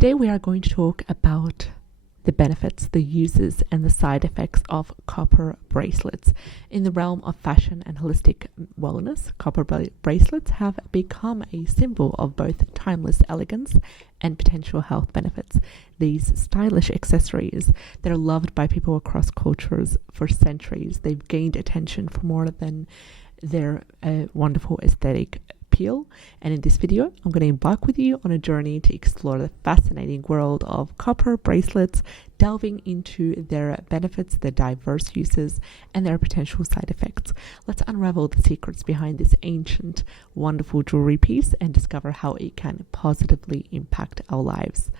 Today we are going to talk about the benefits, the uses, and the side effects of copper bracelets. In the realm of fashion and holistic wellness, copper bracelets have become a symbol of both timeless elegance and potential health benefits. These stylish accessories, they're loved by people across cultures for centuries. They've gained attention for more than their wonderful aesthetic appeal. And in this video, I'm going to embark with you on a journey to explore the fascinating world of copper bracelets, delving into their benefits, their diverse uses, and their potential side effects. Let's unravel the secrets behind this ancient, wonderful jewelry piece and discover how it can positively impact our lives.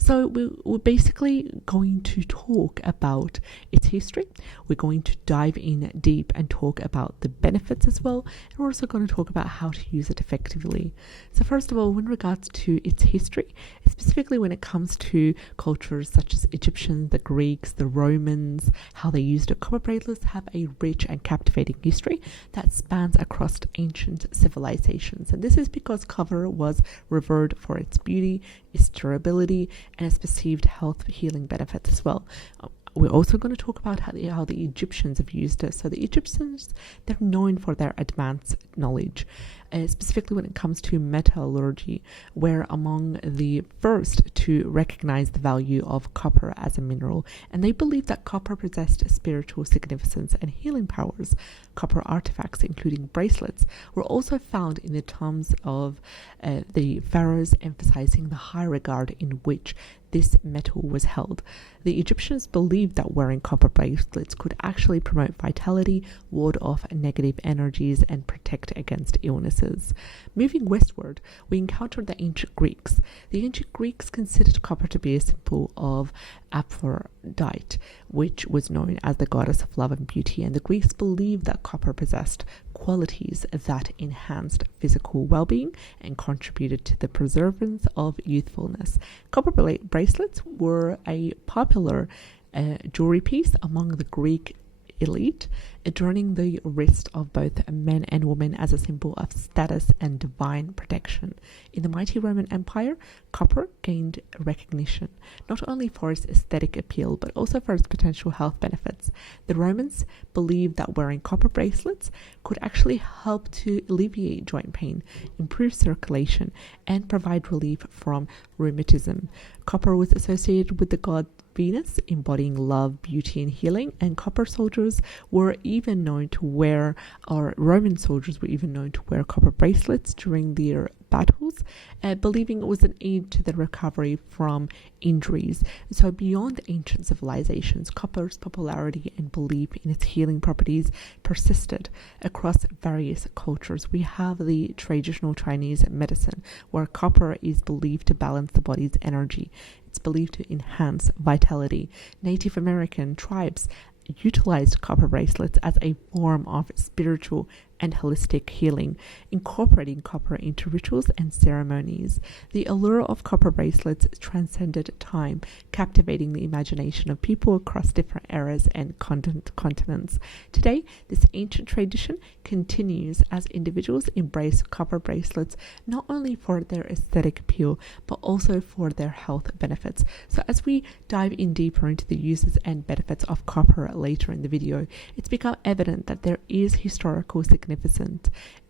So we're basically going to talk about its history. We're going to dive in deep and talk about the benefits as well. And we're also going to talk about how to use it effectively. So first of all, in regards to its history, specifically when it comes to cultures such as Egyptians, the Greeks, the Romans, how they used it, copper bracelets have a rich and captivating history that spans across ancient civilizations. And this is because copper was revered for its beauty, its durability, and its perceived health healing benefits as well. We're also going to talk about how the Egyptians have used it. So the Egyptians, they're known for their advanced knowledge, specifically when it comes to metallurgy, where among the first to recognize the value of copper as a mineral. And they believed that copper possessed spiritual significance and healing powers. Copper artifacts, including bracelets, were also found in the tombs of the pharaohs, emphasizing the high regard in which this metal was held. The Egyptians believed that wearing copper bracelets could actually promote vitality, ward off negative energies, and protect against illnesses. Moving westward, we encountered the ancient Greeks. The ancient Greeks considered copper to be a symbol of Aphrodite, which was known as the goddess of love and beauty, and the Greeks believed that copper possessed qualities that enhanced physical well-being and contributed to the preservance of youthfulness. Copper bracelets were a popular jewelry piece among the Greek elite, adorning the wrist of both men and women as a symbol of status and divine protection. In the mighty Roman Empire, copper gained recognition not only for its aesthetic appeal but also for its potential health benefits. The Romans believed that wearing copper bracelets could actually help to alleviate joint pain, improve circulation, and provide relief from rheumatism. Copper was associated with the god Venus, embodying love, beauty, and healing, and copper soldiers were even known to wear, or Roman soldiers were even known to wear copper bracelets during their battles, believing it was an aid to the recovery from injuries. So beyond ancient civilizations, copper's popularity and belief in its healing properties persisted across various cultures. We have the traditional Chinese medicine, where copper is believed to balance the body's energy. It's believed to enhance vitality. Native American tribes utilized copper bracelets as a form of spiritual and holistic healing, incorporating copper into rituals and ceremonies. The allure of copper bracelets transcended time, captivating the imagination of people across different eras and continents. Today, this ancient tradition continues as individuals embrace copper bracelets not only for their aesthetic appeal, but also for their health benefits. So as we dive in deeper into the uses and benefits of copper later in the video, it's become evident that there is historical significance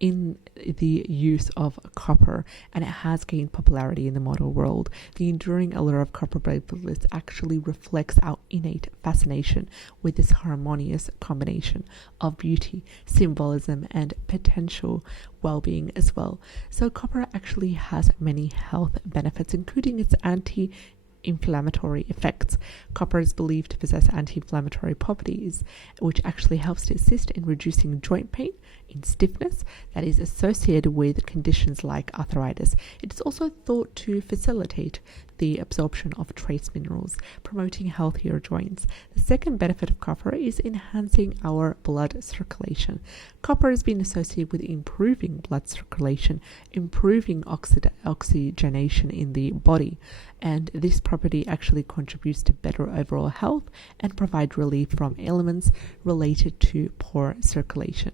in the use of copper, and it has gained popularity in the modern world. The enduring allure of copper bracelets actually reflects our innate fascination with this harmonious combination of beauty, symbolism, and potential well-being as well. So copper actually has many health benefits, including its anti-inflammatory effects. Copper is believed to possess anti-inflammatory properties, which actually helps to assist in reducing joint pain, in stiffness that is associated with conditions like arthritis. It is also thought to facilitate the absorption of trace minerals, promoting healthier joints. The second benefit of copper is enhancing our blood circulation. Copper has been associated with improving blood circulation, improving oxygenation in the body, and this property actually contributes to better overall health and provide relief from ailments related to poor circulation.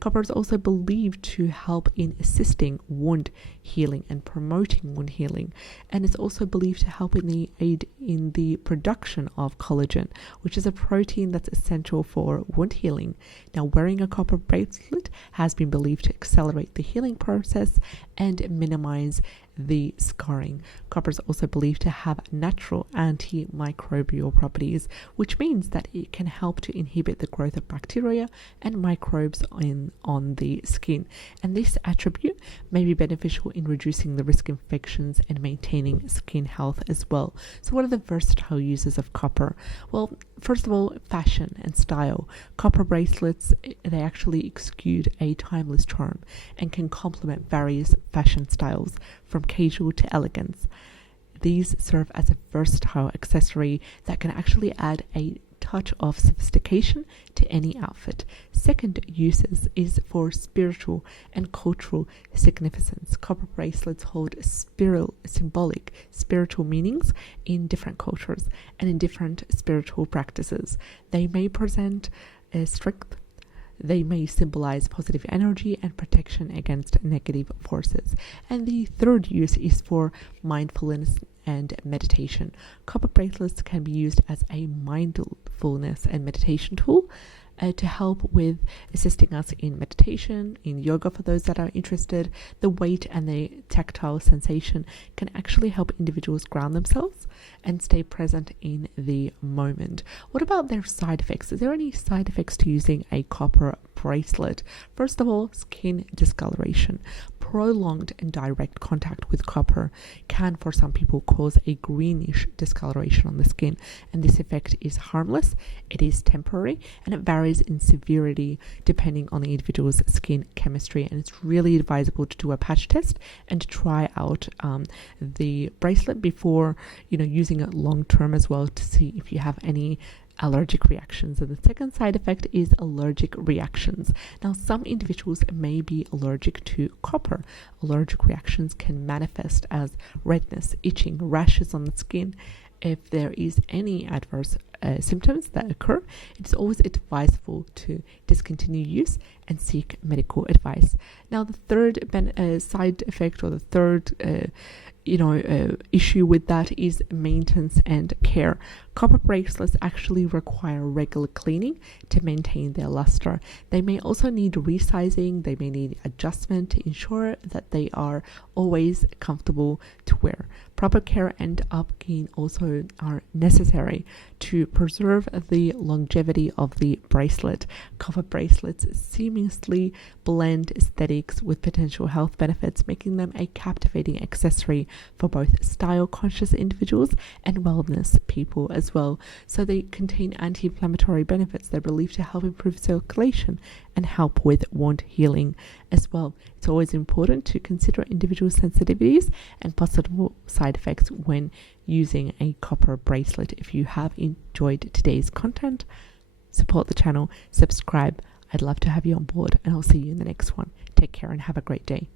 Copper is also believed to help in assisting wound healing and promoting wound healing, and it's also believed to help in the aid in the production of collagen, which is a protein that's essential for wound healing. Now, wearing a copper bracelet has been believed to accelerate the healing process and minimize the scarring. Copper is also believed to have natural antimicrobial properties, which means that it can help to inhibit the growth of bacteria and microbes on the skin. And this attribute may be beneficial in reducing the risk of infections and maintaining skin health as well. So what are the versatile uses of copper? Well, first of all, fashion and style. Copper bracelets, they actually exude a timeless charm and can complement various fashion styles from casual to elegance. These serve as a versatile accessory that can actually add a touch of sophistication to any outfit. Second uses is for spiritual and cultural significance. Copper bracelets hold symbolic spiritual meanings in different cultures and in different spiritual practices. They may present strength. They may symbolize positive energy and protection against negative forces. And the third use is for mindfulness and meditation. Copper bracelets can be used as a mindfulness and meditation tool to help with assisting us in meditation, in yoga for those that are interested. The weight and the tactile sensation can actually help individuals ground themselves and stay present in the moment. What about their side effects? Is there any side effects to using a copper bracelet? First of all, skin discoloration. Prolonged and direct contact with copper can, for some people, cause a greenish discoloration on the skin, and this effect is harmless, it is temporary, and it varies in severity depending on the individual's skin chemistry. And it's really advisable to do a patch test and to try out the bracelet before using it long term as well, to see if you have any allergic reactions. And the second side effect is allergic reactions. Now, some individuals may be allergic to copper. Allergic reactions can manifest as redness, itching, rashes on the skin. If there is any adverse symptoms that occur, it's always advisable to discontinue use and seek medical advice. Now, the third side effect, or the third issue with that, is maintenance and care. Copper bracelets actually require regular cleaning to maintain their luster. They may also need resizing, they may need adjustment to ensure that they are always comfortable to wear. Proper care and upkeep also are necessary to preserve the longevity of the bracelet. Copper bracelets seamlessly blend aesthetics with potential health benefits, making them a captivating accessory for both style-conscious individuals and wellness people as well. So they contain anti-inflammatory benefits. They're believed to help improve circulation and help with wound healing as well. It's always important to consider individual sensitivities and possible side effects when using a copper bracelet. If you have enjoyed today's content, support the channel, subscribe. I'd love to have you on board, and I'll see you in the next one. Take care and have a great day.